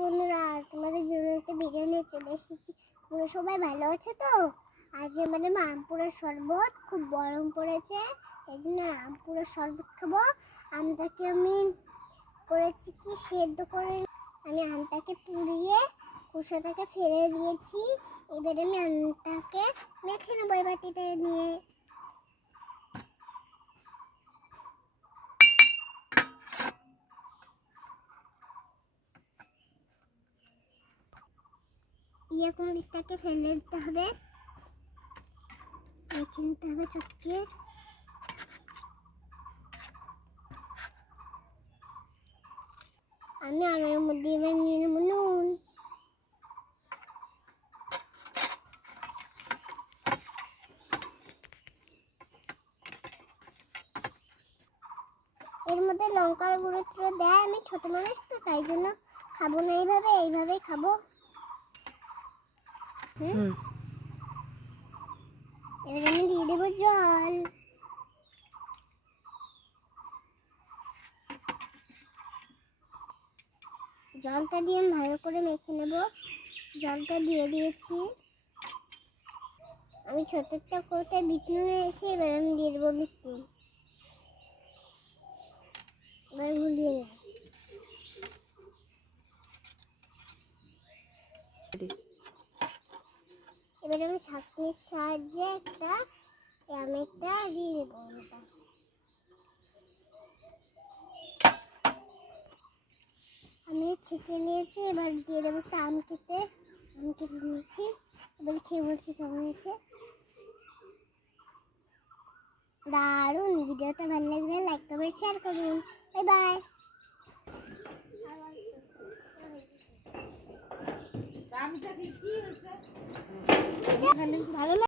বন্ধুরা, তোমাদের জন্য একটা ভিডিও নিয়ে চলে এসেছি। তোমরা সবাই ভালো আছো তো? আজ আমাদের আমপুরের শরবত খুব গরম পড়েছে, এই জন্য আমপুরের শরবত খাবো। আমটাকে আমি করেছি কি সেদ্ধ করে, আমি আমটাকে পুড়িয়ে খোসাটাকে ফেলে দিয়েছি। এবারে আমি আমটাকে মেখে নেবো এই বাটিতে নিয়ে। এখন বিস্তারকে ফেলে দিতে হবে, মেখে নিতে হবে চটকে। আমি আমের মধ্যে এবার নিয়ে নেবো নুন। এর মধ্যে লঙ্কার গুঁড়ো দেয়, আমি ছোট মানুষ তো তাই জন্য খাবো না এইভাবেই খাবো। এবার আমি দিয়ে দেবো জল। জলটা দিয়ে আমি ভালো করে মেখে নেব। জলটা দিয়ে দিয়েছি। আমি ছোট একটা কোটায় বিট নুন এসে এবার আমি দিয়ে দেবো বিট নুন। এবার গুলিয়ে নেব। এবার আমি ছাঁকনির সাহায্যে একটা আমেরটা দিয়ে দেবো। আমি ছেঁকে নিয়েছি, এবার দিয়ে দেবো একটা আম কেটে নিয়েছি। এবার খেয়ে বলছি কেমন হয়েছে। দারুণ! ভিডিওটা ভালো লাগলে লাইক করবেন, শেয়ার করুন। Bye bye. ভালো